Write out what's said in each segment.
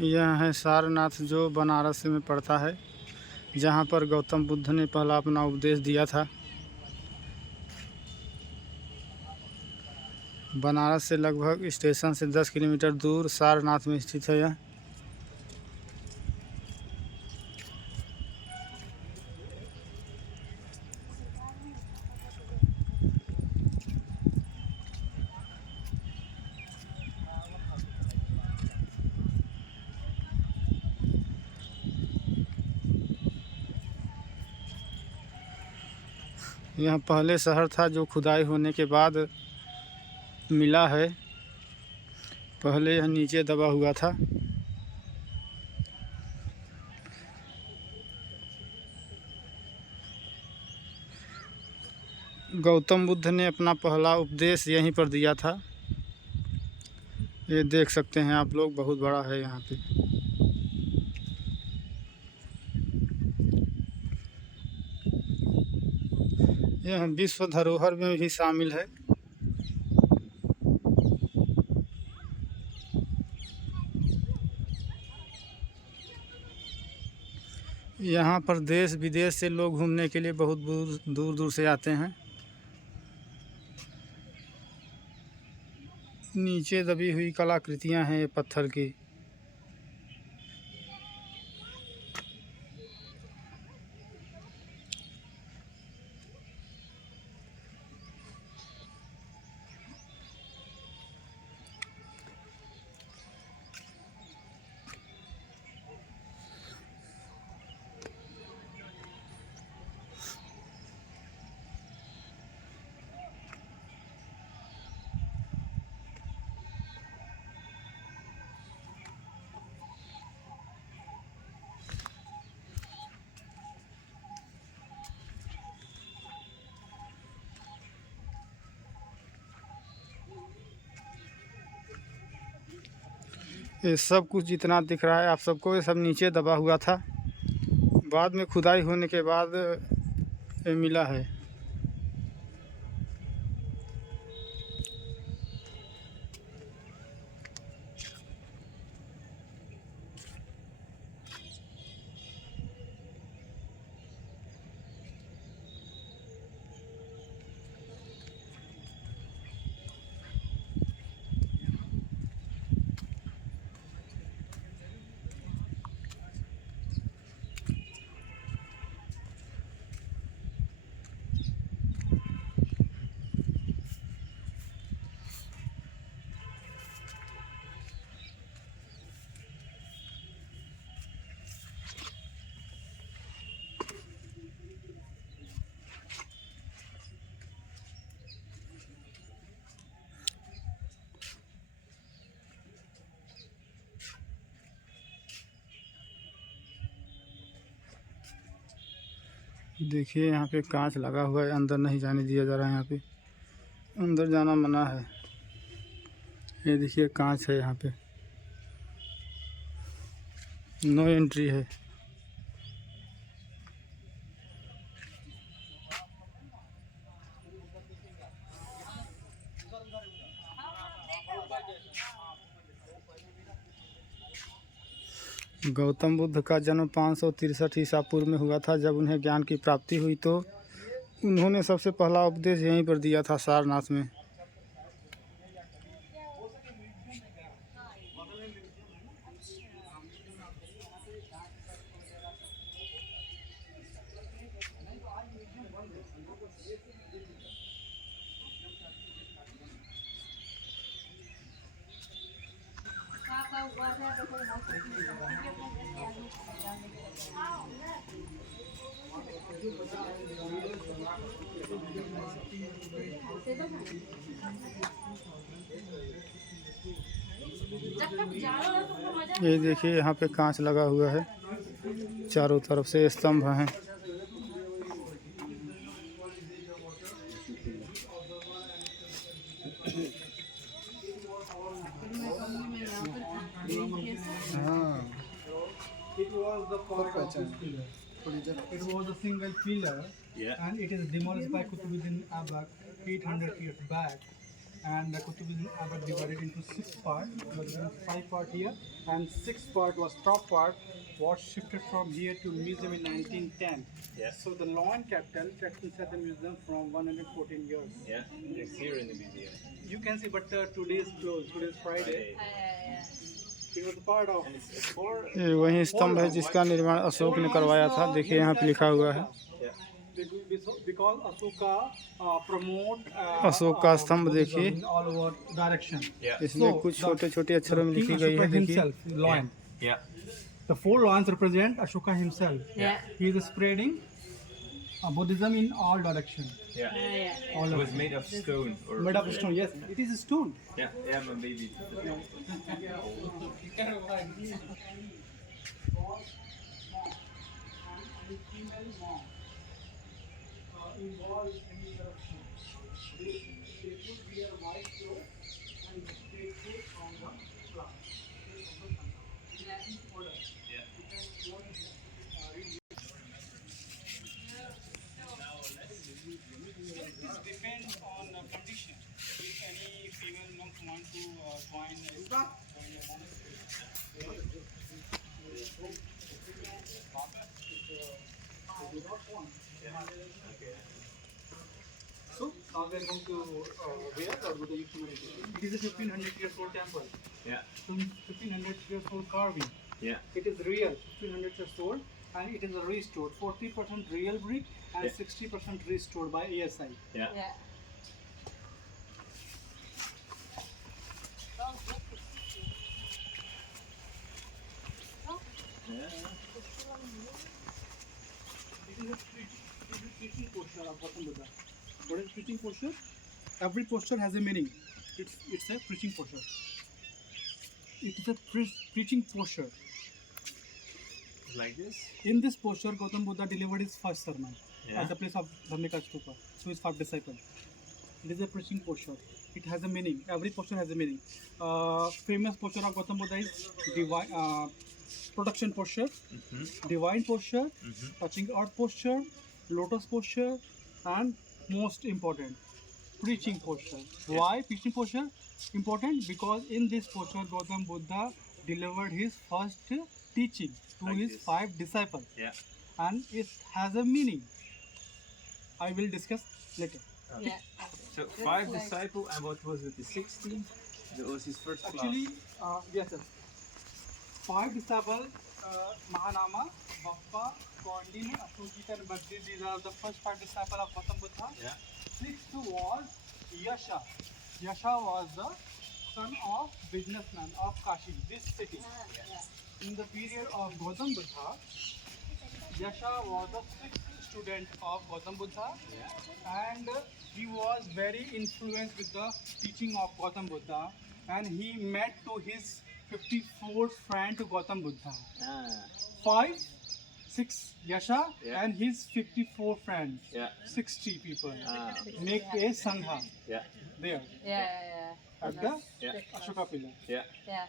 यह है सारनाथ जो बनारस में पड़ता है, जहाँ पर गौतम बुद्ध ने पहला अपना उपदेश दिया था। बनारस से लगभग स्टेशन से 10 किलोमीटर दूर सारनाथ में स्थित है यह। यह पहले शहर था जो खुदाई होने के बाद मिला है। पहले यह नीचे दबा हुआ था। गौतम बुद्ध ने अपना पहला उपदेश यहीं पर दिया था। ये देख सकते हैं आप लोग, बहुत बड़ा है यहाँ पे। यह विश्व धरोहर में भी शामिल है। यहाँ पर देश विदेश से लोग घूमने के लिए बहुत दूर दूर से आते हैं। नीचे दबी हुई कलाकृतियाँ हैं पत्थर की। ये सब कुछ जितना दिख रहा है आप सबको, ये सब नीचे दबा हुआ था। बाद में खुदाई होने के बाद ये मिला है। देखिए यहाँ पे कांच लगा हुआ है, अंदर नहीं जाने दिया जा रहा है। यहाँ पे अंदर जाना मना है। ये देखिए कांच है, यहाँ पे नो एंट्री है। गौतम बुद्ध का जन्म 563 ईसा पूर्व में हुआ था। जब उन्हें ज्ञान की प्राप्ति हुई तो उन्होंने सबसे पहला उपदेश यहीं पर दिया था, सारनाथ में। ये देखिए यहाँ पे कांच लगा हुआ है, चारों तरफ से स्तंभ हैं। It was the part of this pillar. It was a single pillar, and it is demolished by Qutbuddin Aibak 800 years back. and the Qutub Minar divided into 6 parts. There was 5 part here, and 6 part was top part was shifted from here to museum in 1910. Yeah. So the Lawn capital kept inside the museum from 114 years. Yeah, it's here in the museum. You can see, but today is closed. Today is Friday. It was part of. And it's for ये वही स्तंभ है जिसका निर्माण अशोक ने करवाया था। देखिए यहाँ पे लिखा हुआ है Because Ashoka promote अशोक का स्तंभ देखिए, in all over direction. yeah. इसमें कुछ छोटे छोटे अक्षरों में लिखी गई है। Ashoka देखिए himself, lion. Yeah. The 4 lions represent Ashoka himself. Yeah. He is spreading Buddhism in all direction. Yeah. All It over. was made of stone or Made of stone. Yes, it is a stone. Yeah, yeah, my baby. Depends on the condition. If any female monk want to join a monastery. So now we are going to where or Buddha used to meditate. It is a 1500 years old temple. Yeah. Some 1500 years old carving. Yeah. It is real, 1500 years old, and it is restored. 40% real brick and Yeah. 60% restored by ASI. Yeah. Yeah. It is a preaching posture of Gautam Buddha. What is preaching posture? Every posture has a meaning. It's a preaching posture. It is a preaching posture. Like this? In this posture, Gautam Buddha delivered his first sermon Yeah. at the place of Dhammika Stupa to his 5 disciples. It is a preaching posture. It has a meaning. Every posture has a meaning. Famous posture of Gautam Buddha is divine, protection posture, divine posture, touching earth posture, lotus posture, and most important, preaching posture. Why preaching posture important? Because in this posture, Gautam Buddha delivered his first teaching to Like his this. 5 disciples, Yeah. and it has a meaning. I will discuss later. Yeah. So 5 disciples, and what was it? The 16? That was his first class. Actually, yes, sir. 5 disciples, Mahanama, Bappa, Kondin, Asukita, and Badri. These are the first 5 disciples of Gautam Buddha. Yeah. 6th was Yasha. Yasha was the son of businessman of Kashi, this city. In the period of Gautam Buddha, Yasha was the 6th student of Gautam Buddha, and he was very influenced with the teaching of Gautam Buddha, and he met to his 54th friend to Gautam Buddha. Ah. 5, 6 Yasha Yeah. and his 54 friends, Yeah. 60 people Ah. make a sangha Yeah. there Yeah. at the Yeah. Ashoka pillar. Yeah. Yeah.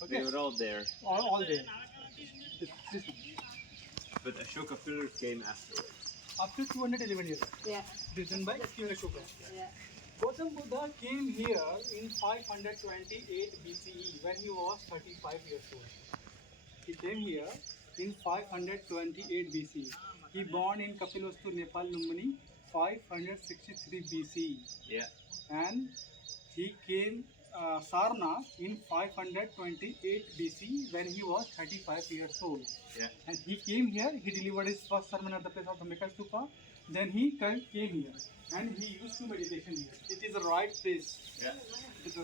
They Okay, were all there. all there. This one. But Ashoka pillar came afterwards. After 211 years, Yeah. written by King Ashoka. Yeah. Gautam Buddha came here in 528 BCE when he was 35 years old. He came here in 528 BCE. He born in Kapilvastu, Nepal, Lumbini, 563 BCE. Yeah. And he came Sarnath in 528 BC when he was 35 years old. Yeah. And he came here, he delivered his first sermon at the place of Dhammika Stupa. Then he came here and he used to meditation here. It is the right place. Yeah. It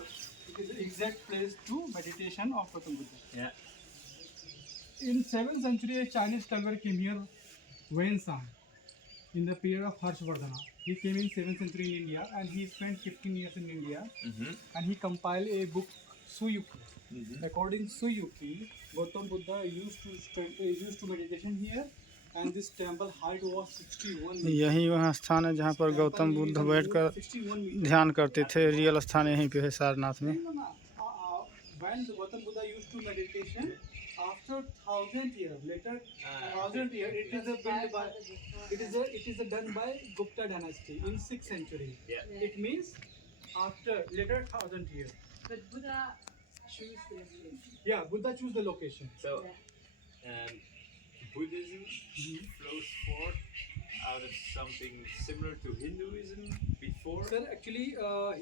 is the exact place to meditation of Gautam Buddha. Yeah. In 7th century, a Chinese traveler came here, Wenzan, in the period of Harshvardhana. He came in 7th century in India and he spent 15 years in India and he compiled a book, Suyuki. According to Suyuki, Gautam Buddha used to meditation here and this temple height was 61 meters. यही वहाँ स्थान है जहाँ पर गौतम बुद्ध बैठकर 61 meters. ध्यान करते थे। रियल स्थान यहीं पे है सारनाथ में। No, no. When the Gautam Buddha used to meditation, after 1000 years, later 1000 years, it is done by Gupta dynasty in 6th century. Yeah. It means after later 1000 years. But Buddha choose the location. Yeah, Buddha choose the location. So, Yeah. Buddhism flows forth out of something similar to Hinduism before. Sir, actually,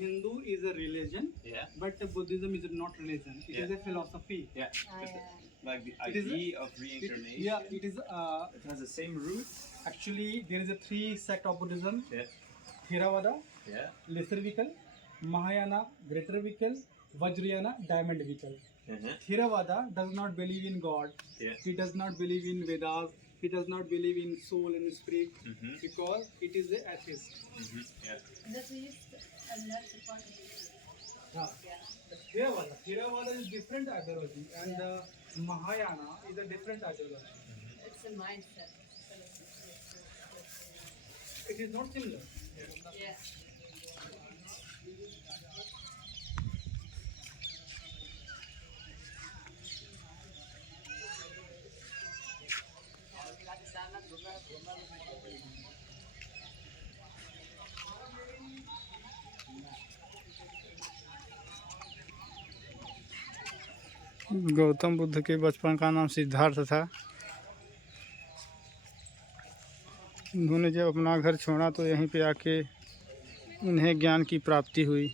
Hindu is a religion, Yeah. but Buddhism is not religion. It is Yeah. a philosophy. Yeah. Ah, But yeah. like the It is a- idea of reincarnation. Yeah, it is. It has the same root. Actually, there is a three sect of Buddhism: Yeah. Theravada, Yeah. Lesser Vehicle; Mahayana, Greater Vehicle; Vajrayana, Diamond Vehicle. Uh-huh. Theravada does not believe in God. Yeah. He does not believe in Vedas. He does not believe in soul and spirit Mhm. because it is a atheist. Yeah. That's and that's a part of it. Yeah. Yeah. Theravada is different ideology, and Mahayana is a different ideology. It's a mindset. It is not similar. Yeah. Gautam Buddha के बचपन का नाम सिद्धार्थ था। उन्होंने जब अपना घर छोड़ा तो यहीं पे आके उन्हें ज्ञान की प्राप्ति हुई।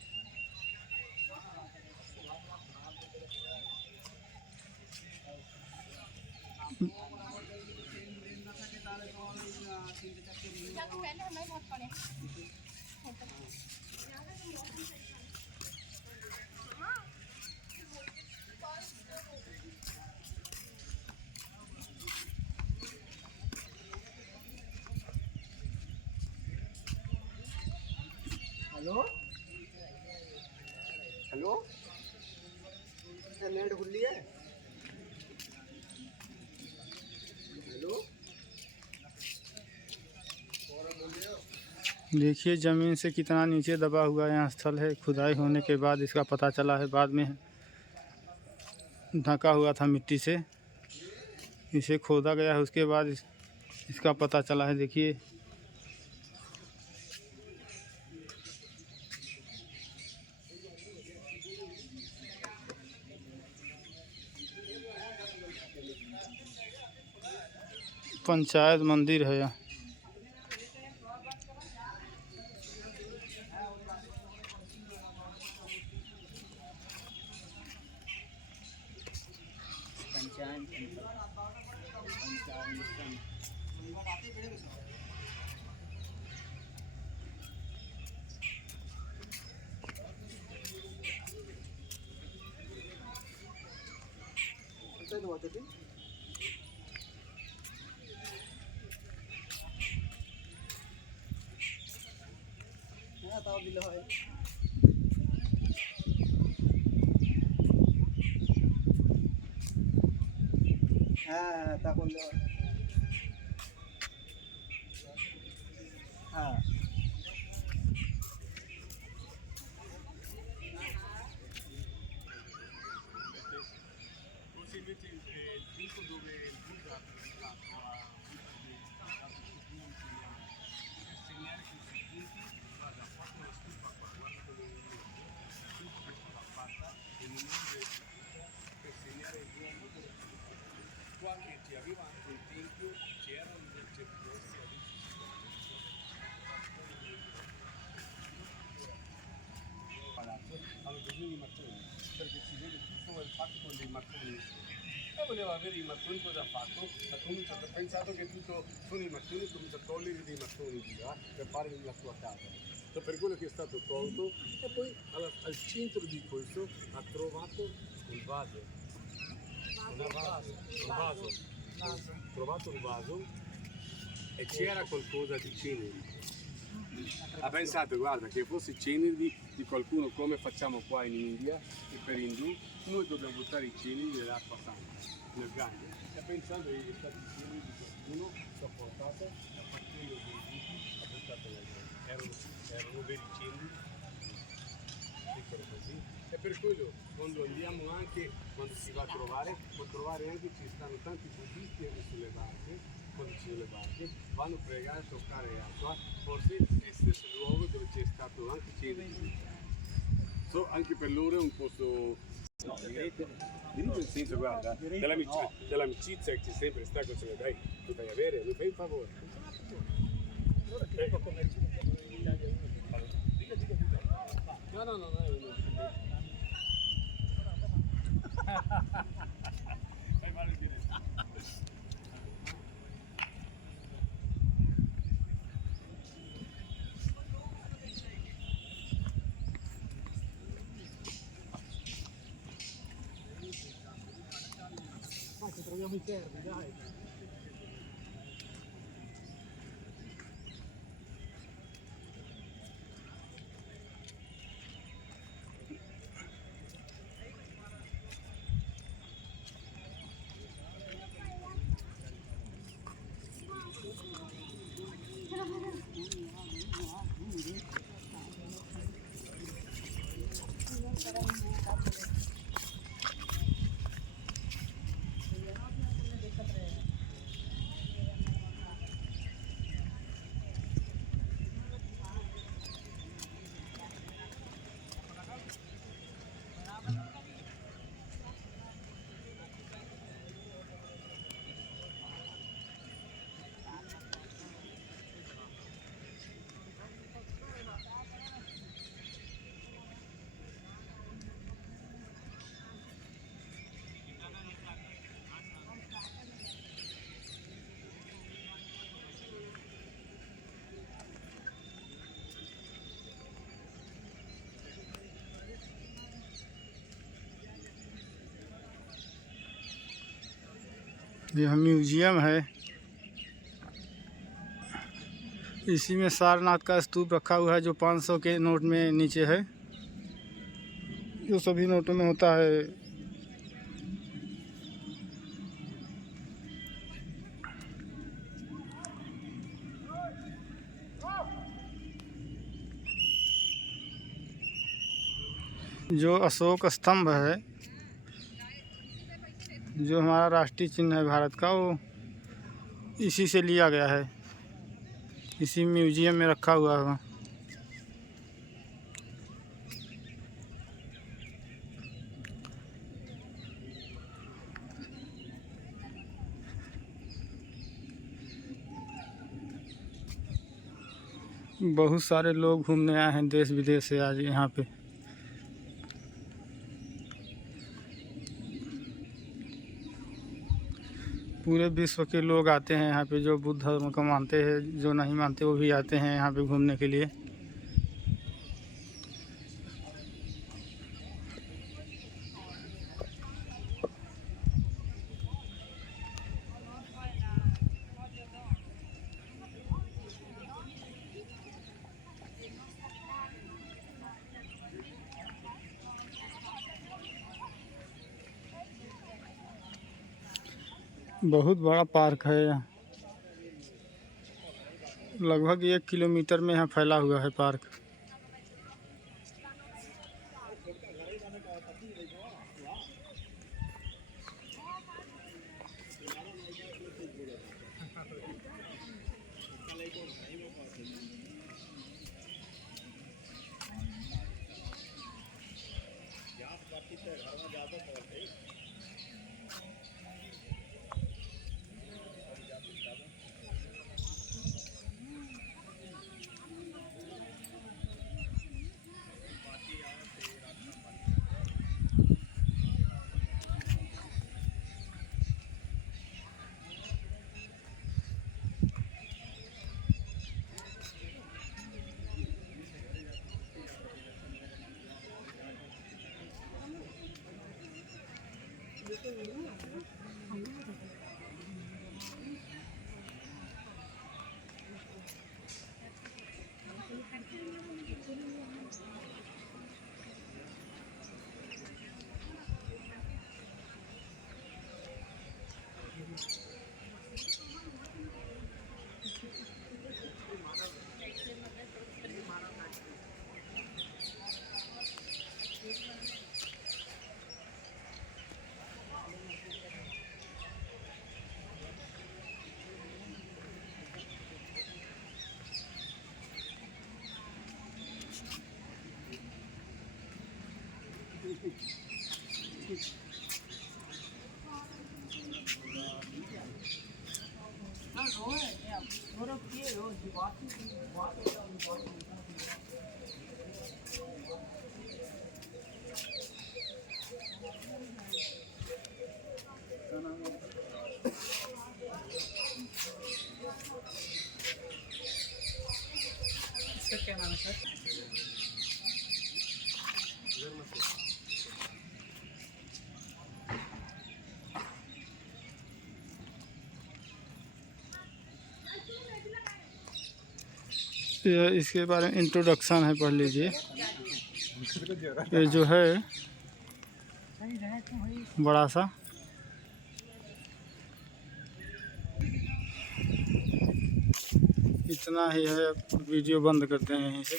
हेलो हेलो, नेट खुली है? हेलो, देखिए ज़मीन से कितना नीचे दबा हुआ यहाँ स्थल है। खुदाई होने के बाद इसका पता चला है, बाद में ढका हुआ था मिट्टी से, इसे खोदा गया है, उसके बाद इसका पता चला है। देखिए पंचायत मंदिर है यहाँ। হ্যাঁ তা করলে হয়। হ্যাঁ hanno bisogno di mattoni, perché si vede tutto il fatto con dei mattoni. E voleva avere i mattoni, cosa ha fatto? Ha pensato che tutto sono i mattoni e comincia a togliere dei mattoni via per fare la sua casa. Per quello che è stato tolto, e poi al centro di questo ha trovato un vaso. Trovato un vaso e c'era qualcosa di ceneri. Ha pensato, guarda, che fosse ceneri di qualcuno, come facciamo qua in India e per Indù, noi dobbiamo buttare i ceneri nell'acqua santa, nel Gange. E ha pensato che gli stati ceneri di qualcuno si è portato, a partire dei diti, ha buttato nel Gange. Erano veri ceneri, piccolo così. E per quello, quando andiamo anche, quando si va a trovare, può trovare anche, ci stanno tanti buddisti anche sulle barche, quando ci sono le barche, vanno a pregare, a toccare acqua, forse è lo stesso luogo dove c'è stato anche cenere. So, anche per loro è un posto. No, diritto nel senso, guarda, dell'amicizia che c'è sempre sta cosa, dai, tu fai avere, mi fai un favore. No, no, no, no. Fai male di troviamo i cervi, dai. यह museum है, इसी में सारनाथ का स्तूप रखा हुआ है जो 500 के नोट में नीचे है, जो सभी नोटों में होता है। जो अशोक स्तंभ है, जो हमारा राष्ट्रीय चिन्ह है भारत का, वो इसी से लिया गया है, इसी म्यूजियम में रखा हुआ है। बहुत सारे लोग घूमने आए हैं देश विदेश से आज यहाँ पे। पूरे विश्व के लोग आते हैं यहाँ पे, जो बुद्ध धर्म को मानते हैं, जो नहीं मानते वो भी आते हैं यहाँ पे घूमने के लिए। बहुत बड़ा पार्क है यहाँ, लगभग 1 किलोमीटर में यहाँ फैला हुआ है पार्क। इसका क्या नाम है सर? ये इसके बारे में इंट्रोडक्शन है, पढ़ लीजिए। ये जो है बड़ा सा, इतना ही है। वीडियो बंद करते हैं यहीं से।